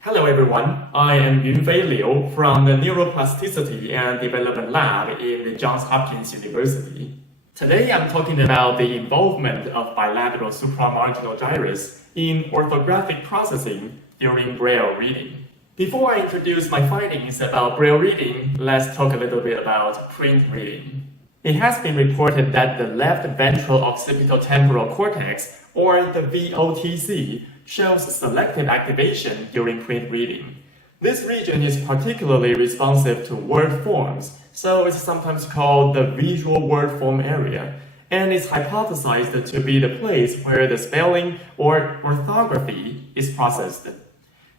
Hello everyone, I am Yunfei Liu from the Neuroplasticity and Development Lab in the Johns Hopkins University. Today I'm talking about the involvement of bilateral supramarginal gyrus in orthographic processing during Braille reading. Before I introduce my findings about Braille reading, let's talk a little bit about print reading. It has been reported that the left ventral occipitotemporal cortex, or the vOTC, shows selective activation during print reading. This region is particularly responsive to word forms, so it's sometimes called the visual word form area, and is hypothesized to be the place where the spelling or orthography is processed.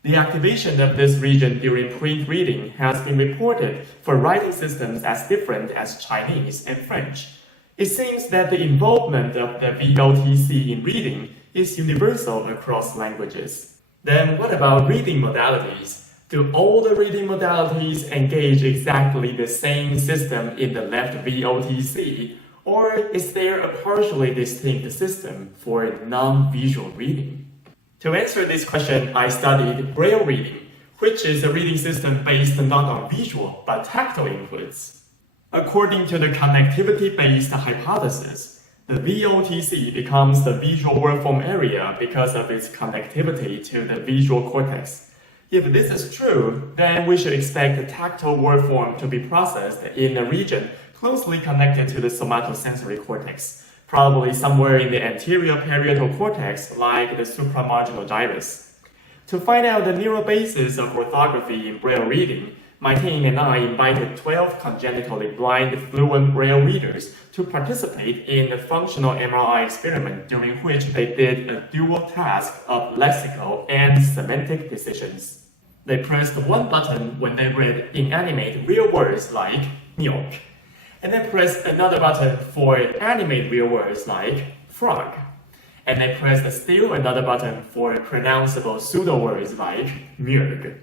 The activation of this region during print reading has been reported for writing systems as different as Chinese and French. It seems that the involvement of the vOTC in reading is universal across languages. Then what about reading modalities? Do all the reading modalities engage exactly the same system in the left vOTC, or is there a partially distinct system for non-visual reading? To answer this question, I studied Braille reading, which is a reading system based not on visual but tactile inputs. According to the connectivity-based hypothesis, the vOTC becomes the visual word form area because of its connectivity to the visual cortex. If this is true, then we should expect the tactile word form to be processed in a region closely connected to the somatosensory cortex, probably somewhere in the anterior parietal cortex like the supramarginal gyrus. To find out the neural basis of orthography in Braille reading, my team and I invited 12 congenitally blind fluent Braille readers to participate in a functional MRI experiment during which they did a dual task of lexical and semantic decisions. They pressed one button when they read inanimate real words like milk, and then pressed another button for animate real words like frog, and they pressed still another button for pronounceable pseudowords like murg.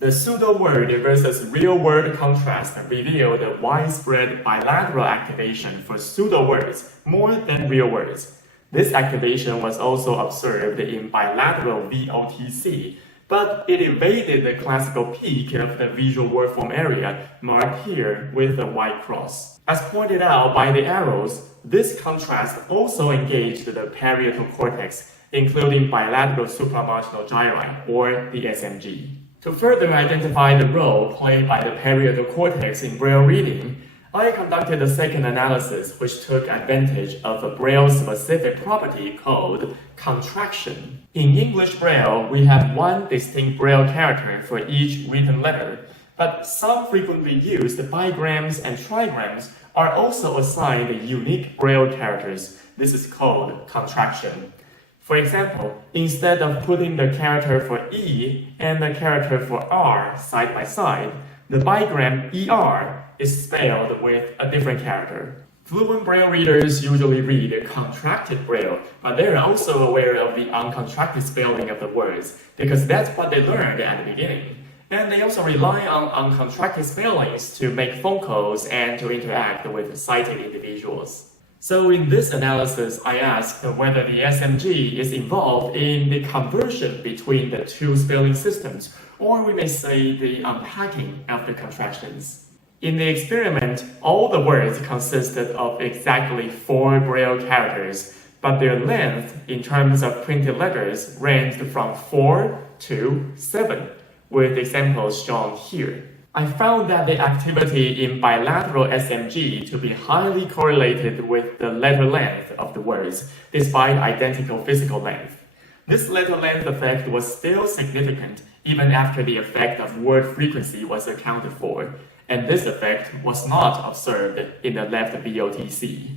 The pseudo-word versus real-word contrast revealed a widespread bilateral activation for pseudo-words more than real words. This activation was also observed in bilateral vOTC, but it evaded the classical peak of the visual word form area marked here with a white cross. As pointed out by the arrows, this contrast also engaged the parietal cortex, including bilateral supramarginal gyri, or the SMG. To further identify the role played by the parietal cortex in Braille reading, I conducted a second analysis which took advantage of a Braille-specific property called contraction. In English Braille, we have one distinct Braille character for each written letter, but some frequently used bigrams and trigrams are also assigned unique Braille characters. This is called contraction. For example, instead of putting the character for E and the character for R side by side, the bigram ER is spelled with a different character. Fluent Braille readers usually read contracted Braille, but they're also aware of the uncontracted spelling of the words, because that's what they learned at the beginning. And they also rely on uncontracted spellings to make phone calls and to interact with sighted individuals. So in this analysis, I asked whether the SMG is involved in the conversion between the two spelling systems, or we may say the unpacking of the contractions. In the experiment, all the words consisted of exactly 4 Braille characters, but their length in terms of printed letters ranged from 4 to 7, with examples shown here. I found that the activity in bilateral SMG to be highly correlated with the letter length of the words, despite identical physical length. This letter length effect was still significant even after the effect of word frequency was accounted for, and this effect was not observed in the left vOTC.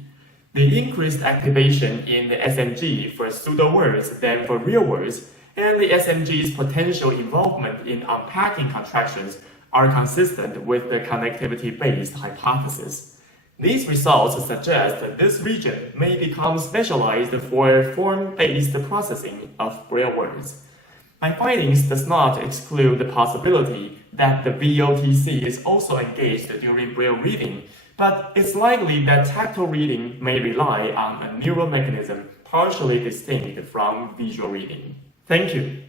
The increased activation in the SMG for pseudo-words than for real words, and the SMG's potential involvement in unpacking contractions are consistent with the connectivity-based hypothesis. These results suggest that this region may become specialized for form-based processing of Braille words. My findings does not exclude the possibility that the vOTC is also engaged during Braille reading, but it's likely that tactile reading may rely on a neural mechanism partially distinct from visual reading. Thank you.